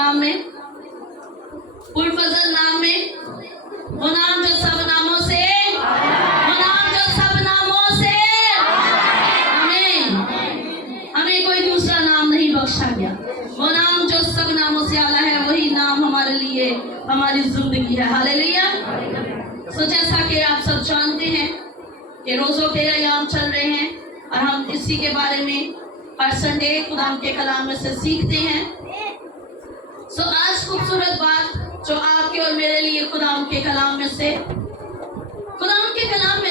नाम में, पुरफजल नाम में, वो नाम जो सब नामों से, वो नाम जो सब नामों से, आमीन। हमें कोई दूसरा नाम नहीं बख्शा गया, वो नाम जो सब नामों से आला है, वही नाम हमारे लिए हमारी जिंदगी है। हालेलुया। सो जैसा कि आप सब जानते हैं कि रोज़ों के अयाम चल रहे हैं और हम इसी के बारे में हर संडे खुदा के कलाम में से सीखते हैं। सो आज खूबसूरत बात जो आपके और मेरे लिए खुदा के कलाम में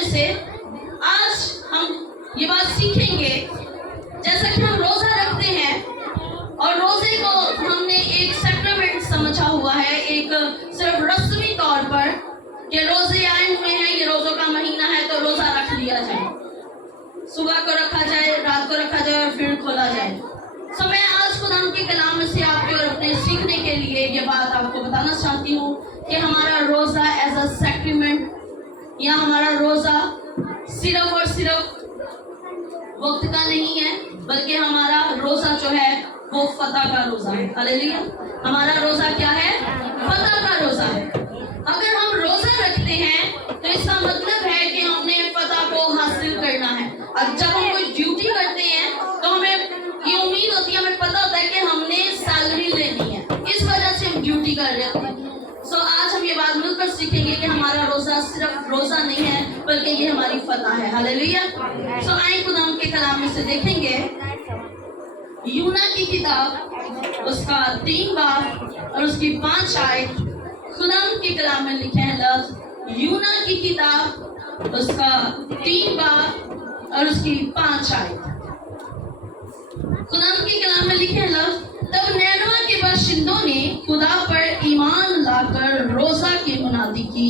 से आज हम ये बात सीखेंगे। जैसा कि हम रोज़ा रखते हैं और रोज़े को हमने एक सैक्रामेंट समझा हुआ है, एक सिर्फ रस्मी तौर पर कि रोज़े आए हुए हैं, ये रोज़ों का महीना है तो रोज़ा रख लिया जाए, सुबह को रखा जाए, रात को रखा जाए और फिर खोला जाए। सो मैं आज खुदा के कलाम में से आपके और अपने सीखने के लिए ये बात आपको बताना चाहती हूँ कि हमारा रोज़ा एज अ सैक्रामेंट या हमारा रोज़ा सिर्फ और सिर्फ वक्त का नहीं है, बल्कि हमारा रोज़ा जो है वो फतह का रोज़ा है। हालेलुया। हमारा रोज़ा क्या है? फतह का रोज़ा है। अगर हम रोज़ा रखते हैं तो इसका मतलब है कि हमने फतह को हासिल करना है। और जब हम कोई ड्यूटी करते हैं तो हमें ये उम्मीद होती है, हमें पता होता है कि हमने सैलरी लेनी है, इस वजह से हम ड्यूटी कर रहे होते हैं। सो आज हम ये बात मिलकर सीखेंगे कि हमारा रोज़ा सिर्फ रोज़ा नहीं है, बल्कि ये हमारी फतह है। हालेलुया। सो आए खुदा के कलाम में से देखेंगे यूना की किताब उसका 3 बाब और उसकी 5 आयत। खुदा के कलाम में लिखे हैं लफ्ज़ यूना की किताब उसका 3 बाब और उसकी 5 आयत। खुदा के कलाम में लिखे हैं लफ्ज़ तब नैनवा के बाशिंदों ने खुदा पर ईमान लाकर रोज़ा की मुनादी की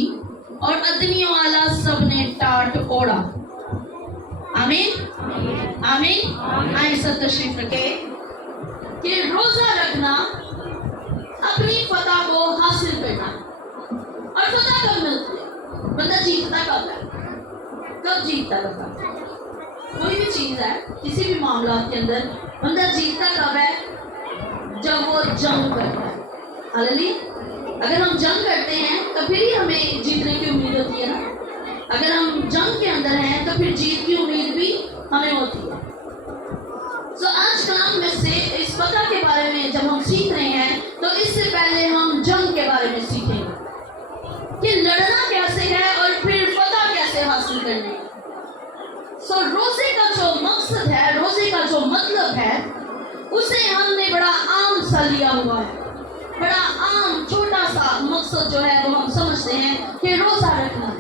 और अदनियों वाला सब ने टाट ओढ़ा। आमीन आमीन। आए सब तशरीफ रखे कि रोज़ा रखना अपनी फतह को हासिल करना। और फतह कब मिलती है? बंदा जीतता कब है? कब जीतता है? कोई भी चीज़ है, किसी भी मामला के अंदर बंदा जीतता कब है? जब वो जंग करता है। हालेलुया। अगर हम जंग करते हैं तो फिर ही हमें जीतने की उम्मीद होती है ना। अगर हम जंग के अंदर हैं तो फिर जीत की उम्मीद भी हमें होती है। सो आज कलाम में से इस फतह के बारे में जब हम सीख रहे हैं तो इससे पहले हम जंग के बारे में सीखेंगे कि लड़ना कैसे है और फिर फतह कैसे हासिल करनी है। सो रोज़े का जो मकसद है, रोज़े का जो मतलब है, उसे हमने बड़ा आम सा लिया हुआ है। बड़ा आम छोटा सा मकसद जो है वो हम समझते हैं कि रोज़ा रखना है।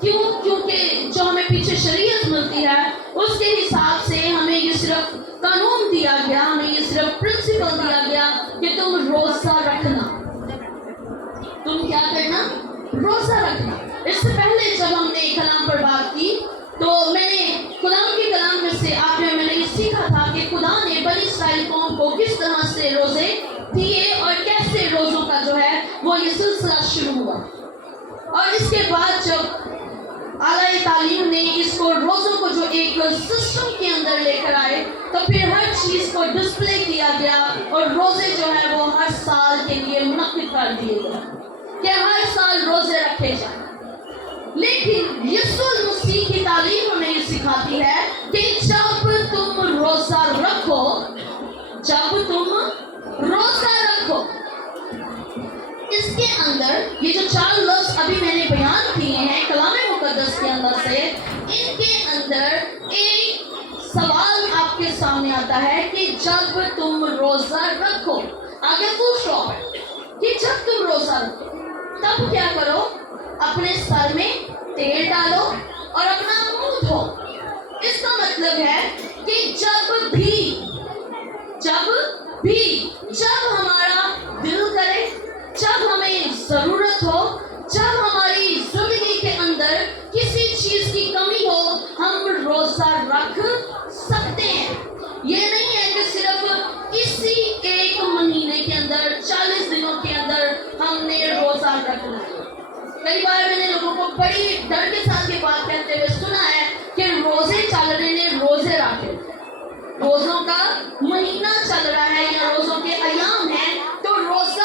क्यों? क्योंकि जो हमें पीछे शरीयत मिलती है उसके हिसाब से हमें ये सिर्फ कानून दिया गया, हमें ये सिर्फ प्रिंसिपल दिया गया कि तुम रोज़ा रखना। तुम क्या करना? रोज़ा रखना। इससे पहले जब हमने कलाम पर बात की तो मैंने खुदा के कलाम में से आपने मैंने ये सीखा था कि खुदा ने बनी इस्राएल कौम को किस तरह से रोज़े दिए और कैसे रोज़ों का जो है वो ये सिलसिला शुरू हुआ। और इसके बाद जब आला तालीम ने इसको रोज़ों को जो एक सिस्टम के अंदर लेकर आए तो फिर हर चीज़ को डिस्प्ले किया गया और रोज़े जो है वो हर साल के लिए मुनक्किद कर दिए गए कि हर साल रोज़े रखे जाए। लेकिन यीशु मसीह की तालीम हमें ये सिखाती है कि जब तुम रोज़ा रखो, इसके अंदर ये जो 4 लफ्ज़ अभी मैंने बयान किए हैं कलाम मुकद्दस के अंदर से, इनके अंदर एक सवाल आपके सामने आता है कि जब तुम रोज़ा रखो, आगे फुल स्टॉप है कि जब तुम रोज़ा रखो तब क्या करो? अपने सर में तेल डालो और अपना मुंह धो। इसका मतलब है कि जब हमारा दिल करे, जब हमें जरूरत हो, जब हमारी जिंदगी के अंदर किसी चीज की कमी हो, हम रोज़ा रख सकते हैं। ये नहीं है कि सिर्फ किसी एक महीने के अंदर 40 दिनों के अंदर हमने रोज़ा रखना है। कई बार मैंने लोगों को बड़ी डर के साथ ये बात कहते हुए सुना है कि रोजे चल रहे ने रोजे रखे, रोजों का महीना चल रहा है या रोजों के अयाम हैं तो रोजे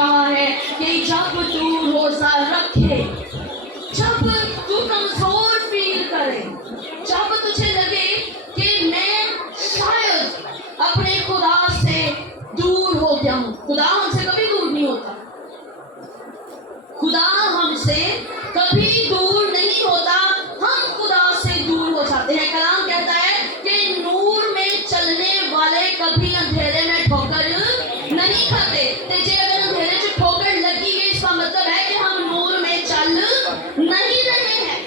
कहा है कि जब तू रोजा रखे, जब तू कमजोर फील करे, जब तुझे लगे कि मैं शायद अपने खुदा से दूर हो गया हूं। खुदा हमसे कभी दूर नहीं होता, खुदा हमसे कभी दूर नहीं होता, हम खुदा से दूर हो जाते हैं। कलाम कहता है कि नूर में चलने वाले कभी अंधेरे में ठोकर नहीं खाते। तो जे अगर अंधेरे में ठोकर लगी है, इसका मतलब है कि हम नूर में चल नहीं रहे हैं।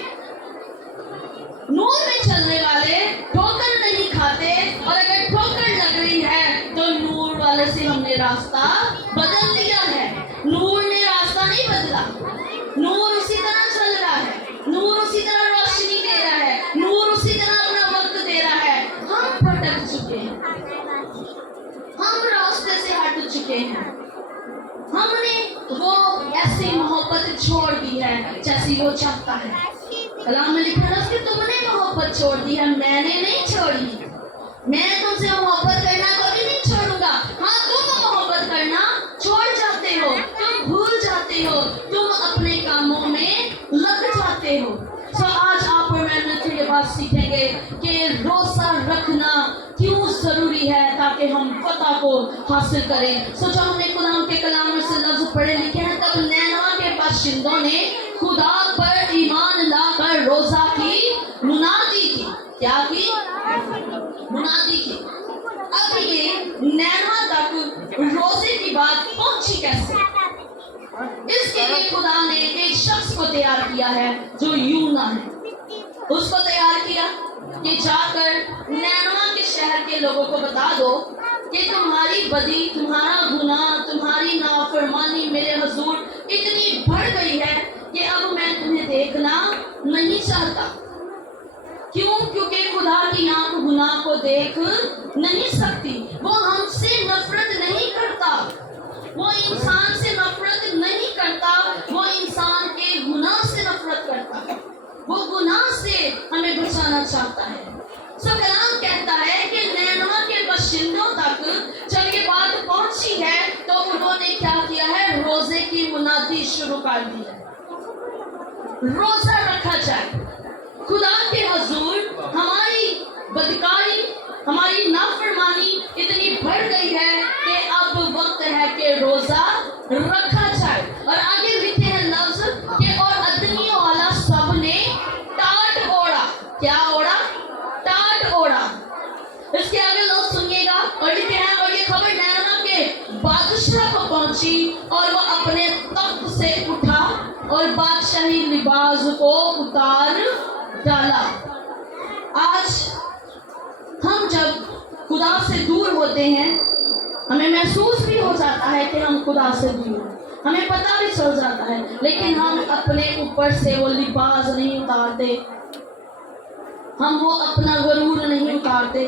नूर में चलने वाले ठोकर नहीं खाते, और अगर ठोकर लग रही है तो नूर वाले से हमने रास्ता बदल लिया है। नूर ने रास्ता नहीं बदला, नूर उसी तरह चल रहा है, नूर उसी तरह रोशनी दे रहा है, नूर उसी तरह अपना वक्त दे रहा है। हम भटक चुके हैं, हम रास्ते से हट चुके हैं, हमने वो ऐसी मोहब्बत छोड़ दी है जैसी वो चाहता है। कलाम में लिखा है कि तुमने मोहब्बत छोड़ दी है, मैंने नहीं छोड़ी। मैं तुमसे मोहब्बत करना कभी नहीं छोड़ूंगा। हाँ, तुम मोहब्बत करना छोड़ जाते हो, तुम भूल जाते हो, तुम अपने कामों में लग जाते हो। सो आज आप और मैं मिलकर ये बात सीखेंगे कि रोजा रखना क्यों जरूरी है, ताकि हम फतह को हासिल करें। सो जब हमने खुदा के कलाम से लफ्ज पढ़े लिखे हैं, तब नैनवा के बाशिंदों ने खुदा पर ईमान लाकर रोजा की मुनादी की। क्या की? मुनादी की। अब ये नैनवा तक रोजे की बात पहुंची कैसे? इसके लिए खुदा ने एक शख्स को तैयार किया है जो यूना है। उसको तैयार किया कि जाकर नैनवा के शहर के लोगों को बता दो कि तुम्हारी बदी, तुम्हारा गुनाह, तुम्हारी नाफरमानी मेरे हुजूर इतनी बढ़ गई है कि अब मैं तुम्हें देखना नहीं चाहता। क्यों? क्योंकि खुदा की आंख गुनाह को देख नहीं सकती। वो हमसे नफरत नहीं करता, वो इंसान से नफरत नहीं करता, वो इंसान के गुनाह से नफरत करता है, वो गुनाह से हमें बचाना चाहता है। सो कलाम कहता है कि नैनवा के बाशिंदों तक जब ये बात पहुंची है तो उन्होंने क्या किया है? रोजे की मुनादी शुरू कर दी है। रोजा रखा जाए। खुदा के हुजूर हमारी बदकारी, हमारी नाफरमानी इतनी बढ़ गई है कि अब वक्त है कि रोजा रखा जाए। और आगे लिखे हैं लफ्ज कि और अदनियों वाला सब ने टाट ओढ़ा। क्या ओढ़ा? टाट ओढ़ा। इसके आगे लोग सुनिएगा और लिखे हैं, और ये खबर नैनवा के बादशाह को पहुंची और वो अपने तख्त से उठा और बादशाही लिबास को उतार डाला। आज हम जब खुदा से दूर होते हैं, हमें महसूस भी हो जाता है कि हम खुदा से दूर, हमें पता भी चल जाता है, लेकिन हम अपने ऊपर से वो लिबास नहीं उतारते, हम वो अपना गरूर नहीं उतारते,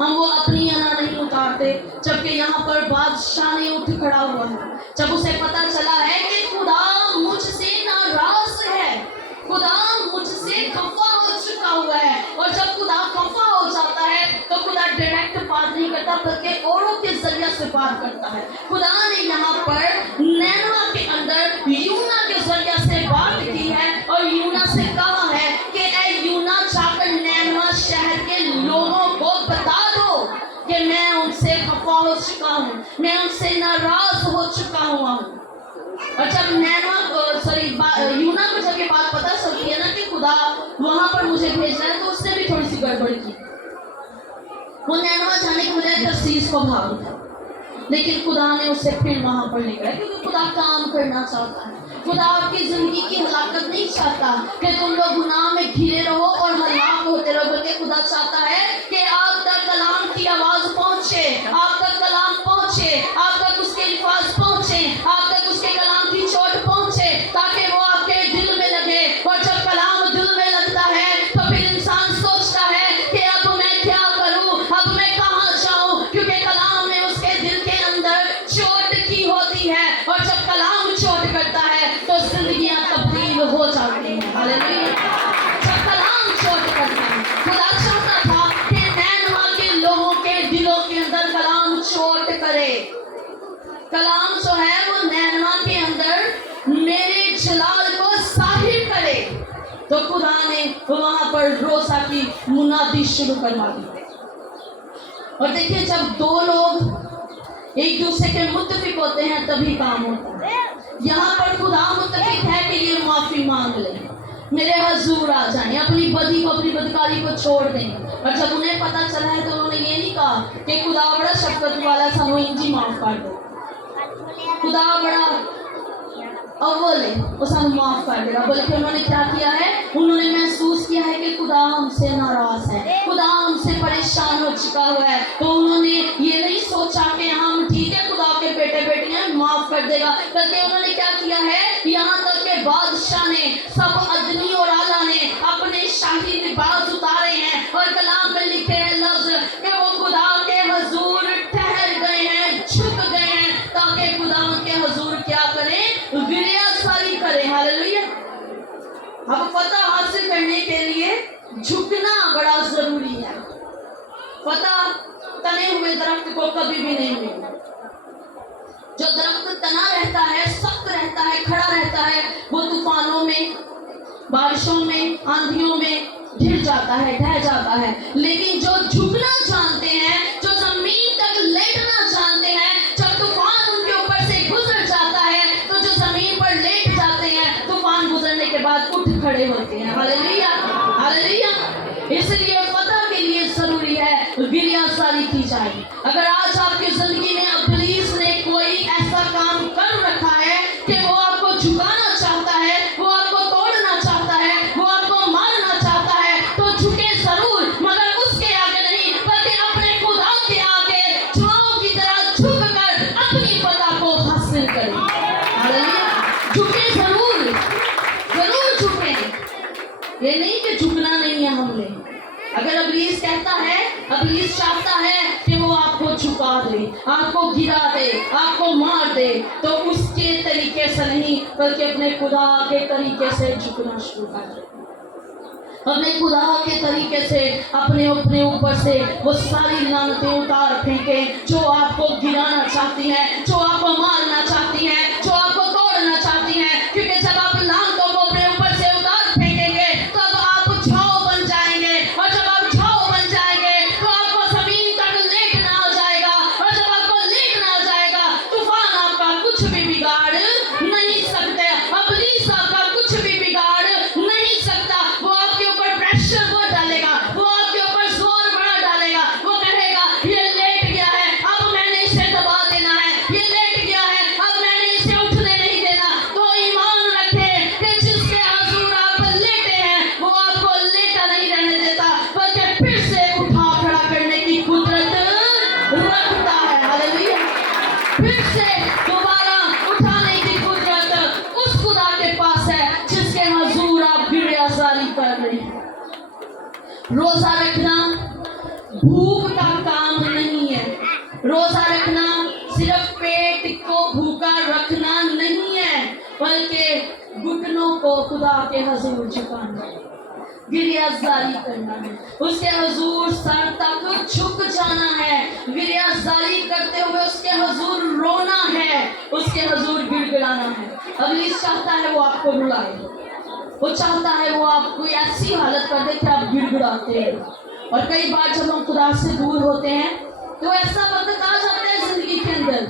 हम वो अपनी अना नहीं उतारते। जबकि यहाँ पर बादशाह ने उठ खड़ा हुआ है। जब उसे पता चला है कि खुदा मुझसे नाराज है, खुदा मुझसे खफा हो चुका हुआ है, और जब खुदा खफा हो जाता है तो खुदा डायरेक्ट बात नहीं करता बल्कि औरों के जरिए से बात करता है। खुदा ने यहाँ पर नैनवा के अंदर यूना के जरिए से बात की है और यूना से कहा है कि ऐ यूना, जाकर नैनवा शहर के लोगों को बता दो कि मैं उनसे खफा हो चुका हूँ, मैं उनसे नाराज हो चुका हुआ हूँ। और जब यूना को जब ये बात पता चलती है ना कि खुदा वहां पर मुझे भेजना है, तो उसने भी थोड़ी सी गड़बड़ की। वो नैनवा जाने के बजाय तरसीस को भाग उठा, लेकिन खुदा ने उसे फिर वहां पर ले गया, क्योंकि खुदा काम करना चाहता है। खुदा आपकी जिंदगी की हलाकत नहीं चाहता कि तुम लोग गुनाह में घिरे रहो और हलाक होते रहो, बल्कि खुदा चाहता है कि आप तक कलाम की आवाज पहुंचे, आप तक कलाम पहुंचे, आप तक उसके अल्फाज पहुंचे, आप तक उसके कलाम की चोट पहुंचे, ताकि वो आपके दिल में लगे। और जब कलाम दिल में लगता है तो फिर इंसान सोचता है कि अब मैं क्या करूं, अब मैं कहां जाऊं, क्योंकि कलाम ने उसके दिल के अंदर चोट की होती है। और जब कलाम चोट करता है तो जिंदगियां तब्दील हो जाती हैं। हालेलुया। जब कलाम चोट करता है, खुदा चाहता था कि नैनवा के लोगों के दिलों के अंदर कलाम चोट करे। कलाम जो है वो नैनवा ऊपर रोजा की मुनादी शुरू करवा दी। और देखिए, जब दो लोग एक दूसरे के मुत्तफिक होते हैं तभी काम होता है। यहाँ पर खुदा मुत्तफिक है कि ये माफी मांग ले, मेरे हजूर आ जाएं, अपनी बदी को, अपनी बदकारी को छोड़ दें। और जब उन्हें पता चला है तो उन्होंने ये नहीं कहा कि खुदा बड़ा शफकत वाला, सानू इंजी माफ कर दो, खुदा बड़ा अव्वल है, वो सानू माफ कर देगा। बल्कि उन्होंने क्या किया है, उन्होंने महसूस किया है कि खुदा हमसे नाराज है, खुदा हमसे परेशान हो चुका हुआ है। तो उन्होंने ये नहीं सोचा कि हम ठीक है, खुदा के बेटे बेटियां माफ कर देगा, बल्कि उन्होंने क्या किया है, यहाँ तक के बादशाह ने, सब अदनी और आला ने अपने शाही लिबास उतारे हैं और कलाम में लिखे हैं लफ्ज कि वो खुदा के हजूर ठहर गए हैं, झुक गए हैं, ताकि खुदा के हजूर क्या करें, गिरियासारी करें। हालेलुया। अब फतह हासिल करने के लिए झुकना बड़ा जरूरी है। फतह तने हुए दरख्त को कभी भी नहीं मिलेगा। जो दरख्त तना रहता है, सख्त रहता है, खड़ा रहता है, वो तूफानों में, बारिशों में, आंधियों में ढिल जाता है, ढह जाता है। लेकिन जो झुकना जानते हैं, जो जमीन तक लेटना जानते हैं, जब तूफान उनके ऊपर से गुजर जाता है तो जो जमीन पर लेट जाते हैं, तूफान गुजरने के बाद उठ खड़े होते हैं। Hallelujah, hallelujah. इसलिए फतह के लिए जरूरी है गिरियासारी की जाए। अगर आज आपकी जिंदगी में इब्लीस ने कोई ऐसा काम कर रखा है कि वो आपको झुकाना चाहता है, वो आपको तोड़ना चाहता है, वो आपको मारना चाहता है, तो झुके जरूर, मगर उसके आगे नहीं, बल्कि अपने खुदा के आगे छांव की तरह झुक कर अपनी फतह को हासिल करें। हालेलुया। झुके जरूर, जरूर झुके। ये नहीं कि झुकना नहीं है हमने। अगर इब्लीस कहता है, इब्लीस चाहता है कि वो आपको झुका दे, आपको गिरा दे, आपको मार दे, तो उसके तरीके से नहीं, बल्कि अपने खुदा के तरीके से झुकना शुरू कर दे। अपने खुदा के तरीके से अपने ऊपर से वो सारी लानतें उतार फेंके जो आपको गिराना चाहती हैं, जो आपको मारना चाहती हैं, जो आपको तोड़ना चाहती हैं। क्योंकि जब आप लानतों को अपने ऊपर से उतार फेंकेंगे तब आप छाव बन जाएंगे, और जब आप छाव बन जाएंगे तो आपको जमीन तक लेटना आ जाएगा, और जब आपको लेटना आ जाएगा तूफान आपका कुछ भी बिगाड़ नहीं सकते, इब्लीस आपका कुछ भी बिगाड़ नहीं सकता। वो आपके ऊपर प्रेशर वो डालेगा, वो आपके ऊपर जोर बड़ा डालेगा, वो कहेगा ये लेट गया है, अब मैंने इसे दबा देना है, ये लेट गया है, अब मैंने इसे उठने नहीं देना। तो ईमान रखे कि जिसके हजूर आप लेटे हैं वो आपको लेटा नहीं रहने देता, बल्कि फिर से उठा खड़ा करने की कुदरत रखता है। हालेलुया। फिर से दोबारा उठाने की कुदरत उस खुदा के पास है जिसके हजूर आप गिरियासारी कर रहे हैं। रोजा रखना भूख का काम नहीं है। रोजा रखना सिर्फ पेट को भूखा रखना नहीं है, बल्कि घुटनों को खुदा के हजूर झुकाना है, गिरियासारी करना है, उसके हजूर सर तक झुक जाना है, गिरियासारी करते हुए उसके हजूर रोना है, उसके हजूर गिड़गिड़ाना है। इब्लीस चाहता है वो आपको रुलाए, वो चाहता है वो आपको ऐसी हालत कर दे कि आप गिड़गिड़ाते हैं। और कई बार जब हम खुदा से दूर होते हैं तो ऐसा वक्त आ जाता है जिंदगी के अंदर,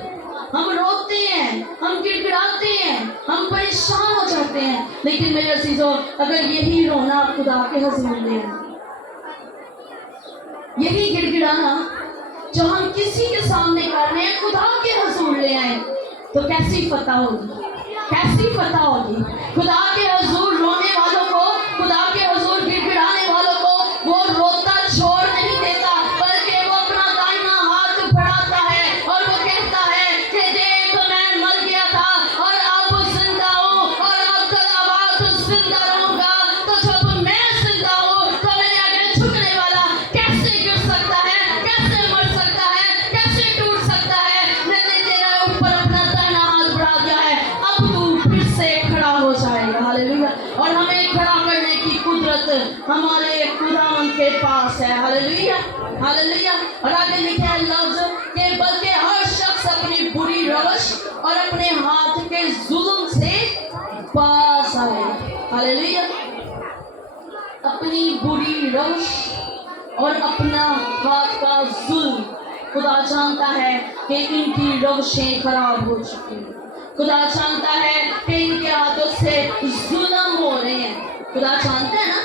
हम रोते हैं, हम गिड़गिड़ाते हैं, हम परेशान हो जाते हैं। लेकिन मेरे अजीजों, अगर यही रोना खुदा के हजूर में, यही गिड़गिड़ाना जो हम किसी के सामने कर रहे हैं खुदा के हजूर ले आए, तो कैसी फतह होगी, कैसी फतह होगी। खुदा के हजूर रोने वालों को, खुदा के हजूर गिड़गिड़ाने वालों को वो रोता छोड़ नहीं देता, बल्कि वो अपना दाहिना हाथ बढ़ाता है और वो कहता है कि देख मैं मर गया था और अब जिंदा हूँ और अब कल जिंदा रहूंगा। तो जब मैं जिंदा हूँ तो मेरे आगे झुकने वाला कैसे गिर सकता है, कैसे मर सकता है, कैसे टूट सकता है। मैंने तेरे ऊपर अपना दाहिना हाथ बढ़ा दिया है, अब तू फिर से खड़ा हो जाएगा। हालेलुया। और हमें खड़ा करने की कुदरत हमारे खुदावंद के पास है। Hallelujah, hallelujah. और आगे लिखे है लफ्ज कि बल्कि हर शख्स अपनी बुरी रवश और अपने हाथ के जुल्म से पास आए। हालेलुया। अपनी अपनी बुरी रवश और अपना हाथ का जुल्म, खुदा जानता है कि इनकी रवशें खराब हो चुकी हैं। खुदा जानता है कि इनके हाथों से जुल्म हो रहे हैं। खुदा जानता है ना,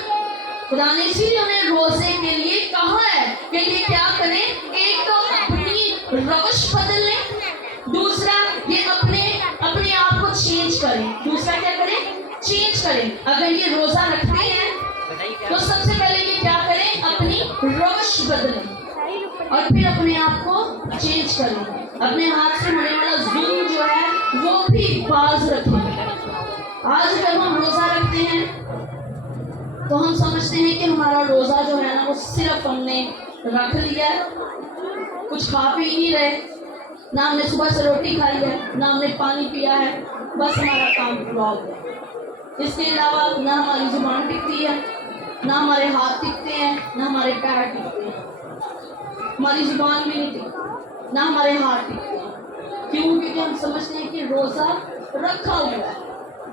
खुदा ने इसीलिए उन्हें रोजे के लिए कहा है कि ये क्या करें, एक तो अपनी रवश बदल लें, दूसरा ये अपने आप को चेंज करें। दूसरा क्या करें, चेंज करें। अगर ये रोजा रखते हैं तो सबसे पहले ये क्या करें, अपनी रवश बदलें और फिर अपने आप को चेंज करें। अपने हाथ से होने वाला जुल्म जो है वो भी बाज रखें। आज जब हम रोजा रखते हैं तो हम समझते हैं कि हमारा रोजा जो है ना वो सिर्फ हमने रख लिया है, कुछ खा पी नहीं रहे, ना हमने सुबह से रोटी खाई है, ना हमने पानी पिया है, बस हमारा काम पूरा हो गया। इसके अलावा ना हमारी जुबान टिकती है, ना हमारे हाथ टिकते हैं, ना हमारे पैर टिकते हैं। हमारी जुबान भी नहीं टिकती, ना हमारे हाथ टिकते हैं। क्यों? क्योंकि हम समझते हैं कि रोजा रखा हुआ है।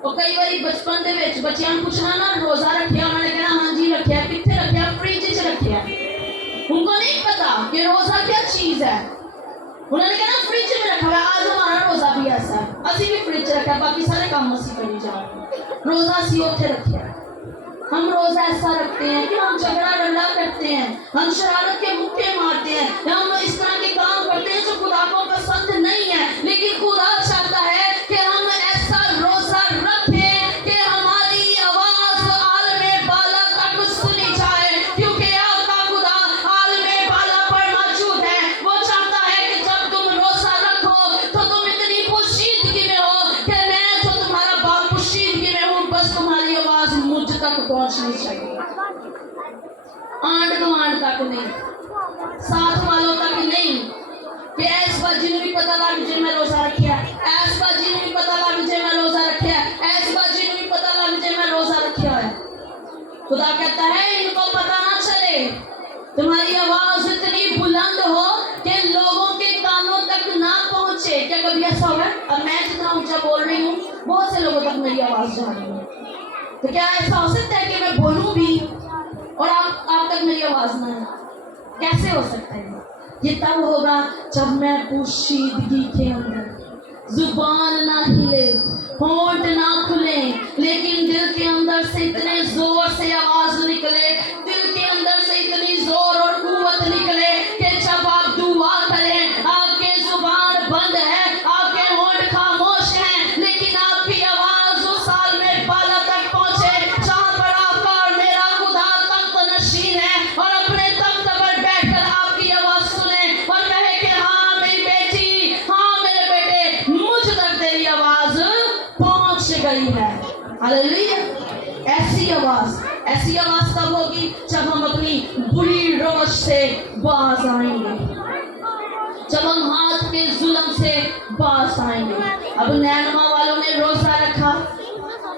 और कई बार बचपन के विच बच्चों को पूछना ना, रोजा रखिया, उन्होंने कहना हाँ जी रखिया। कितने रखिया? फ्रिज च रखिया। उनको नहीं पता कि रोजा क्या चीज है। उन्होंने कहना फ्रिज में रखा हुआ। आज हमारा रोजा भी ऐसा है, असी भी फ्रिज रखा, बाकी सारे काम असी करी जा रहे, रोजा असी उथे रखिया। हम रोजा ऐसा रखते हैं कि हम झगड़ा डंडा करते हैं, हम शरारत के मुक्के मारते हैं, हम इस तरह के काम करते हैं जो खुदा को पसंद नहीं है। लेकिन खुदा चाहता है कि हम ऐसा रोजा रखें कि हमारी आवाज आलमे बाला तक सुनी जाए, क्योंकि आपका खुदा आलमे बाला पर मौजूद है। वो चाहता है कि जब तुम रोजा रखो तो तुम इतनी पोशीदगी में हो कि मैं जो तुम्हारा बाप पोशीदगी में हूँ, बस तुम्हारी आवाज मुझ तक पहुंचनी चाहिए, आंड गवांड तक नहीं, साथ वालों तक नहीं। कि ऐस बाजी ने भी पता लग जाए मैं रोजा रखिया, ऐस बाजी ने भी पता लग जाए मैं रोजा रखिया, ऐस बाजी ने भी पता लग जाए मैं रोजा रखिया है। खुदा कहता है इनको पता ना चले, तुम्हारी आवाज इतनी बुलंद हो कि लोगों के कानों तक ना पहुंचे। क्या कभी ऐसा हुआ? अब मैं जितना ऊंचा बोल रही हूँ बहुत से लोगों तक मेरी आवाज जा रही है, तो क्या ऐसा हो सकता है कि मैं बोलूं भी और आप तक मेरी आवाज ना है? कैसे हो सकता है? ये तब होगा जब मैं पोशीदगी के अंदर जुबान ना हिले, होंठ ना खुले, लेकिन दिल के अंदर से इतने जोर से आवाज निकले, दिल के अंदर से इतनी जोर और कुव्वत निकले कि जब आप दुआ करें आपके जुबान बंद है, आपके होंठ खामोश हैं, लेकिन आपकी आवाज उस साल में बाला तक पहुंचे जहां पर आपका और मेरा खुदा तख्त नशीन है, और अपने तख्त पर बैठकर आपकी आवाज सुने और कहे कि हाँ मेरी बेटी, हाँ मेरे बेटे, मुझ तक तेरी आवाज पहुंच गई है। हालेलुया। ऐसी आवाज तब होगी जब हम अपनी बुरी रवश से बाज आएंगे, जब हम हाथ के जुल्म से बाज आएंगे। अब नैनवा वालों ने रोजा रखा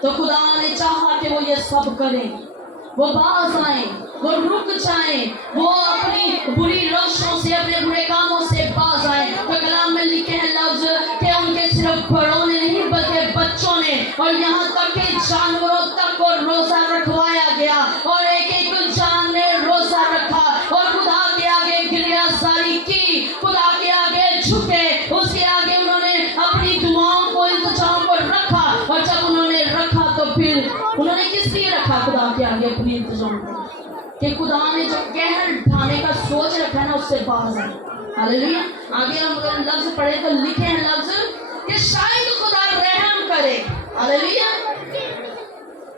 तो खुदा ने चाहा कि वो ये सब करें, वो बाज आए, वो रुक जाए, वो अपनी बुरी रवशों से, अपने बुरे कामों से बाज आए। तो कलाम में लिखे हैं लफ्ज कि उनके सिर्फ बड़ों ने नहीं बल्कि बच्चों ने और यहाँ तक के जानवरों तक को रोजा रखवाया गया, और एक एक जान ने रोजा रखा और खुदा के आगे गिरफ्तारी की, खुदा के आगे झुके, उसके आगे उन्होंने अपनी दुआओं को इंतजाम पर रखा। और जब उन्होंने रखा तो फिर उन्होंने किस लिए रखा? खुदा के आगे अपनी इंतजाम पर, कि खुदा ने जो कहर ढाने का सोच रखा है ना उससे बाहर है। हालेलुया। आगे हम लफ्ज पढ़े तो लिखे हैं लफ्ज कि शायद खुदा रहम करे। हालेलुया।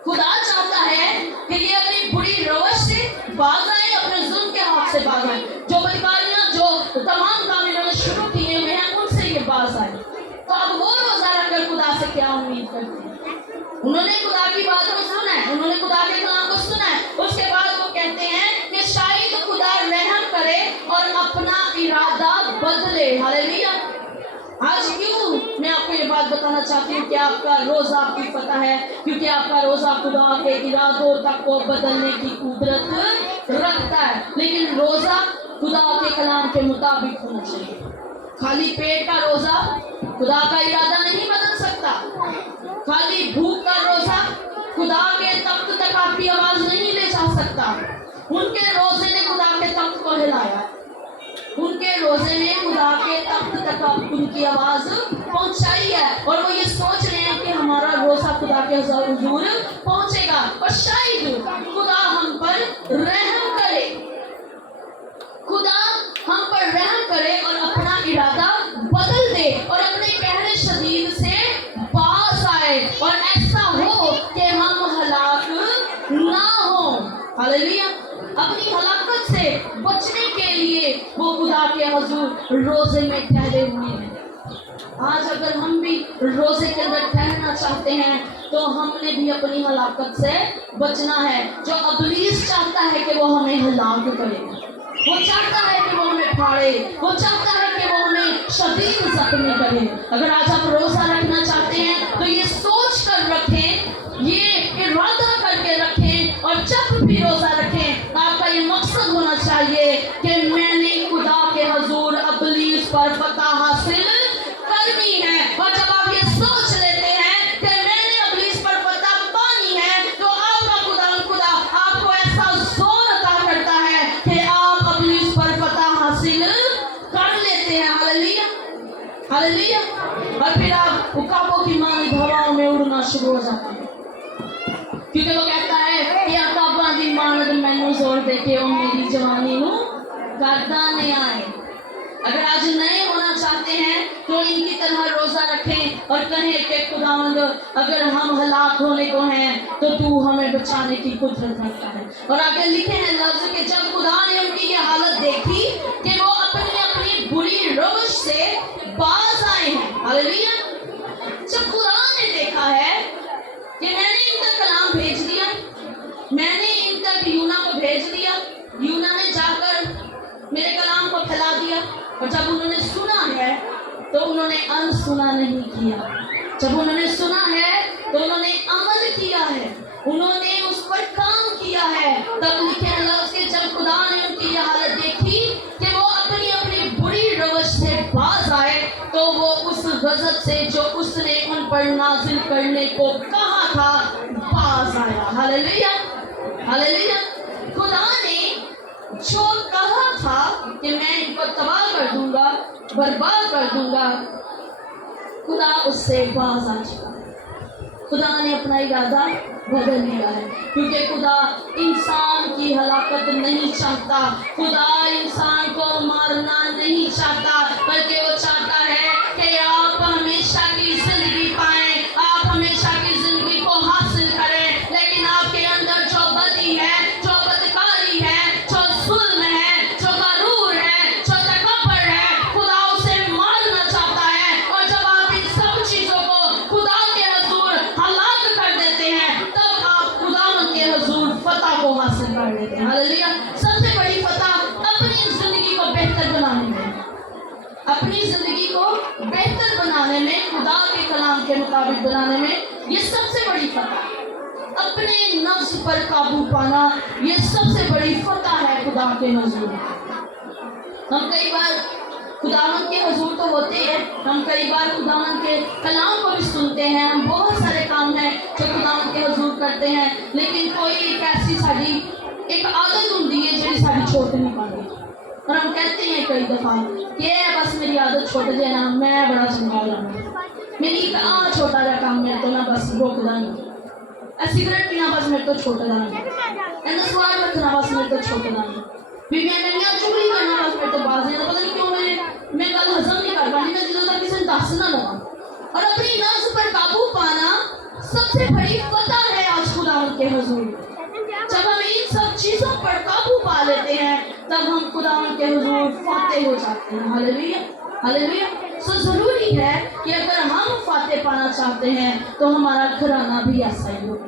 खुदा चाहता है कि ये अपनी बुरी रवश से बाज आए, अपने जुल्म के हाथ से बाज आए, जो बदकारियां, जो तमाम काम इन्होंने शुरू किए हुए हैं उनसे ये बाज आए। तो अब वो रोजा रखकर खुदा से क्या उम्मीद करते हैं? उन्होंने खुदा की बात को सुना है, उन्होंने खुदा के कलाम को सुना है, उसके बाद वो कहते हैं कि शायद खुदा रहम करे और अपना इरादा बदले। हालेलुया। आज क्यों मैं आपको ये बात बताना चाहती हूँ कि आपका रोजा आपकी पता है, क्योंकि आपका रोजा खुदा के इरादों तक को बदलने की कुदरत रखता है। लेकिन रोजा खुदा के कलाम के मुताबिक होना चाहिए। खाली पेट का रोजा खुदा का इरादा नहीं बदल सकता। खाली भूख का रोजा खुदा के तख्त तक आपकी आवाज नहीं ले जा सकता। उनके रोजे ने खुदा के तख्त को हिलाया, उनके रोजे ने खुदा के तख्त तक उनकी आवाज पहुंचाई है, और वो ये सोच रहे हैं कि हमारा रोजा खुदा के हुजूर पहुंचेगा, और शायद खुदा हम पर रहम करे, खुदा हम पर रहम करे और अपना इरादा बदल दे और अपने कहने शदीद से बाज आए, और ऐसा हो कि हम हलाक ना हो। हालेलुया। अपनी हलाकत से बचने के लिए वो खुदा के हुजूर रोजे में ठहरे हुए हैं। आज अगर हम भी रोजे के अंदर ठहरना चाहते हैं तो हमने भी अपनी हलाकत से बचना है। जो इब्लीस चाहता है कि वो हमें हलाक करे, वो चाहता है कि वो हमें फाड़े, वो चाहता है कि वो हमें शदीद जख्मी करे। अगर आज आप रोजा रखना चाहते हैं तो ये सोच कर रखें, ये इरादा करके रखें, और जब भी रोजा रखें आपका ये मकसद होना चाहिए कि मैंने खुदा के हुजूर इब्लीस पर फतह हासिल करनी है। और जब आप ये सोच लेते हैं कि मैंने इब्लीस पर फतह पानी है तो आपका खुदा आपको ऐसा जोर अता करता है कि आप इब्लीस पर फतह हासिल कर लेते हैं। Hallelujah, hallelujah. और फिर आप उकाबों की मानी हवाओं में उड़ना शुरू हो जाते हैं, क्योंकि वो कहता है कि अकाबा दी मानद मैनू जोर दे के ओ मेरी जवानी नू करदा नहीं आए। अगर आज नए होना चाहते हैं तो इनकी तरह रोजा रखें और कहें कि खुदावंद अगर हम हलाक होने को हैं तो तू हमें बचाने की कुदरत रखता है। और आगे लिखे हैं लफ्ज कि जब खुदा ने उनकी ये हालत देखी कि वो अपनी अपनी बुरी रवश से बाज आए हैं। हालेलुया। जब खुदा ने देखा है कि मैंने इन तक कलाम भेज दिया, मैंने इन तक यूना को भेज दिया, यूना ने जाकर मेरे कलाम को फैला दिया, और जब उन्होंने सुना है तो उन्होंने अनसुना नहीं किया, जब उन्होंने सुना है तो उन्होंने अमल किया है, उन्होंने उस पर काम किया है। तब लिखे हैं लफ्ज के जब खुदा ने उनकी यह हालत देखी कि वो अपनी अपनी बुरी रवश से बाज आए तो वो उस गजब से जो उसने उन पर नाजिल करने को कहा था बाज आया। Hallelujah, hallelujah. खुदा ने जो कहा था कि मैं इनको तबाह कर दूंगा, बर्बाद कर दूंगा, खुदा उससे बाज आ चुका। खुदा ने अपना इरादा बदल लिया है, क्योंकि खुदा इंसान की हलाकत नहीं चाहता, खुदा इंसान को मारना नहीं चाहता, बल्कि वो चाहता है कि आप हमेशा की जिंदगी पाएं, आप हमेशा की जिंदगी को हासिल करें। लेकिन आपके अंदर जो बदी है, जो बदकारी है, जो जुल्म है, जो गरूर है, जो तकब्बुर है, खुदा उसे मारना चाहता है। और जब आप इन सब चीजों को खुदा के हुजूर हलाक कर देते हैं तब आप खुदावंद के हुजूर फतह को हासिल कर लेते हैं। हालेलुया। सबसे बड़ी फतह अपनी जिंदगी को बेहतर बनाने में, अपनी जिंदगी को बेहतर बनाने में, खुदा के कलाम के मुताबिक बनाने में, ये सबसे बड़ी फतह। अपने नफ्स पर काबू पाना ये सबसे बड़ी फतह है खुदा के हुजूर। हम कई बार खुदावंद के हुजूर तो होते हैं, हम कई बार खुदावंद के कलाम को भी सुनते हैं, हम बहुत सारे काम हैं जो खुदावंद के हुजूर करते हैं, लेकिन कोई एक ऐसी साड़ी एक आदत होती है जिहड़ी साड़ी छोड़ नहीं पाती। और हम कहते हैं कई दफा कि बस मेरी आदत छोड़ जाए ना, मैं बड़ा चंगा हो जाऊंगा, मेरी एक छोटा जा काम मेरे तो ना बस रोकदा नहीं, सिगरेट पीना बस मेरे तो छोड़दा नहीं, स्वाद रखना बस मेरे तो छोड़दा नहीं, बीबियां कहंदियां चुगली करना बस मेरे तो बाज नहीं, पता नहीं क्यों मैं गल हजम नहीं कर पाती, मैं ਜਦੋਂ तक किसी ने दस ना लगा। और अपनी नफ्स पर काबू पाना सबसे बड़ी फतह है आज खुदावंद के हुजूर। जब हम इन सब चीजों पर काबू पा लेते हैं तब हम खुदावंद के हुजूर फातेह हो जाते हैं। Hallelujah, hallelujah. सो जरूरी है कि अगर हम फातेह पाना चाहते हैं तो हमारा घराना भी ऐसा ही हो,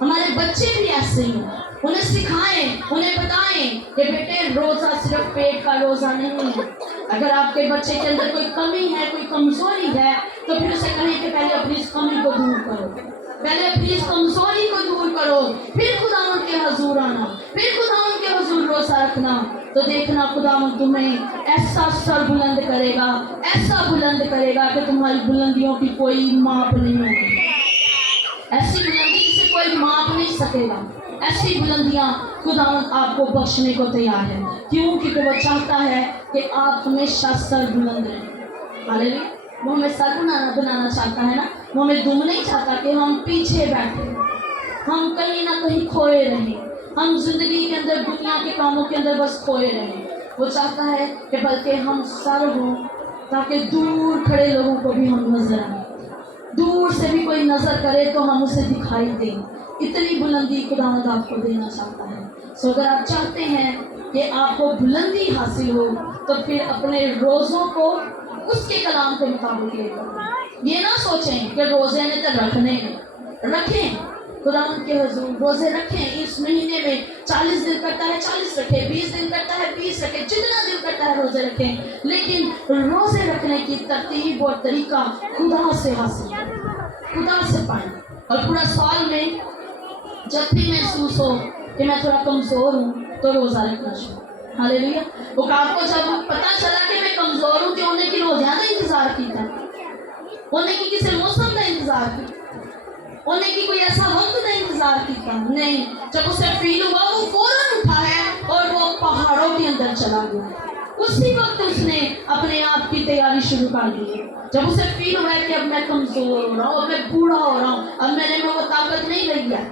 हमारे बच्चे भी ऐसे ही हो, उन्हें सिखाएं, उन्हें बताएं कि बेटे रोजा सिर्फ पेट का रोजा नहीं है। अगर आपके बच्चे के अंदर कोई कमी है, कोई कमजोरी है, तो फिर उसे कहें कि पहले अपनी इस कमी को दूर करो, पहले अपनी इस कमजोरी को दूर करो, फिर खुदावंद के हुजूर आना, फिर खुदावंद के हुजूर रोजा रखना, तो देखना खुदावंद तुम्हें ऐसा सर बुलंद करेगा, ऐसा बुलंद करेगा कि तुम्हारी बुलंदियों की कोई माप नहीं होगी, ऐसी बुलंदी जिसे कोई माप नहीं सकेगा। ऐसी बुलंदियां खुदावंद आपको बख्शने को तैयार है। क्यों? क्योंकि वो चाहता है कि आप हमेशा सर बुलंद रहें। हालेलुया। वो हमें सर बनाना चाहता है ना, वो हमें दुम नहीं चाहता कि हम पीछे बैठे, हम कहीं ना कहीं खोए रहें, हम जिंदगी के अंदर दुनिया के कामों के अंदर बस खोए रहें। वो चाहता है कि बल्कि हम सर हों, ताकि दूर खड़े लोगों को भी हम नजर आए, दूर से भी कोई नजर करे तो हम उसे दिखाई दें। इतनी बुलंदी खुदावंद आपको देना चाहता है। सो अगर आप चाहते हैं कि आपको बुलंदी हासिल हो तो फिर अपने रोज़ों को उसके कलाम के मुताबिक लेकर, ये ना सोचें कि रोज़े ने तो रखने हैं, रखें खुदावंद के हुजूर रोज़े रखें। इस महीने में 40 दिन करता है 40 रखे, 20 दिन करता है 20 रखे, जितना दिन करता है रोज़े रखें, लेकिन रोज़े रखने की तरतीब और तरीका खुदा से हासिल करें, खुदा से पाएं। और पूरा साल में जब भी महसूस हो कि मैं थोड़ा कमज़ोर हूँ तो रोज़ा रखना शुरू। हालेलुया। वो आपको जब पता चला कि मैं कमज़ोर हूँ, कि उन्हें की रोज़ ज़्यादा इंतज़ार किया, उन्हें की किसी मौसम का इंतज़ार किया, उन्हें की कोई ऐसा वक्त का इंतज़ार किया नहीं। जब उसे फील हुआ वो फौरन उठा है और वो पहाड़ों के अंदर चला गया। उसी वक्त उसने अपने आप की तैयारी शुरू कर दी। जब उसे फील हुआ है कि अब मैं कमज़ोर हो रहा हूँ, अब मैं बूढ़ा हो रहा हूँ, अब मेरे में वो ताकत नहीं रही है,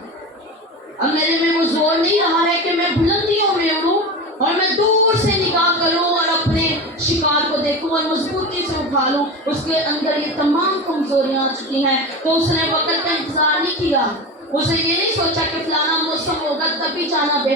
अब मेरे में वो जोर नहीं रहा है कि मैं बुलंदियों में उड़ूं और मैं दूर से निगाह करूं और अपने शिकार को देखूं और मजबूती से उठा लूं। उसके अंदर ये तमाम कमजोरियां आ चुकी हैं। तो उसने वक्त का इंतजार नहीं किया, उसे ये नहीं सोचा कि फलाना मौसम होगा तभी जाना बेहतर